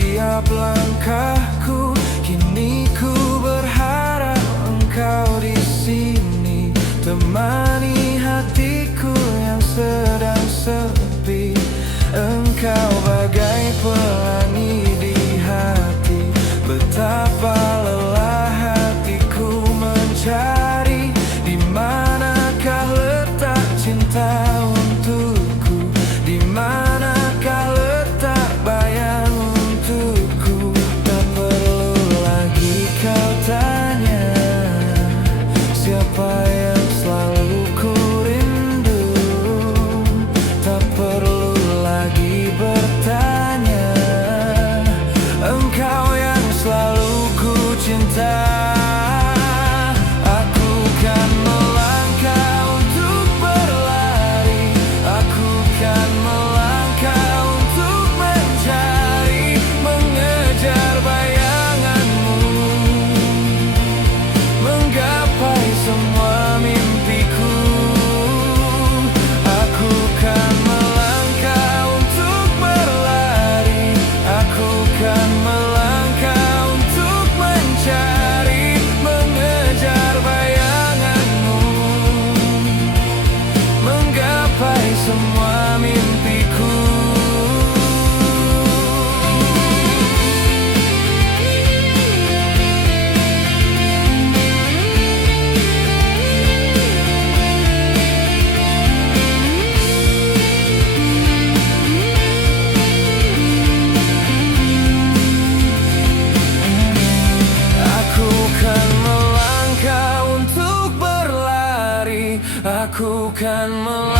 setiap langkahku. Kini ku berharap engkau di sini, temani hatiku yang sedang sepi. Engkau bagai pelangi di hati, betapa lelah hatiku mencari. Di manakah letak cinta untukku? Di manakah letak bayang untukku? Tak perlu lagi kau tanya siapa yang selalu ku rindu. Tak perlu lagi bertanya, engkau yang selalu ku cinta. Semua mimpiku. Aku kan melangkah untuk berlari. Aku kan melangkah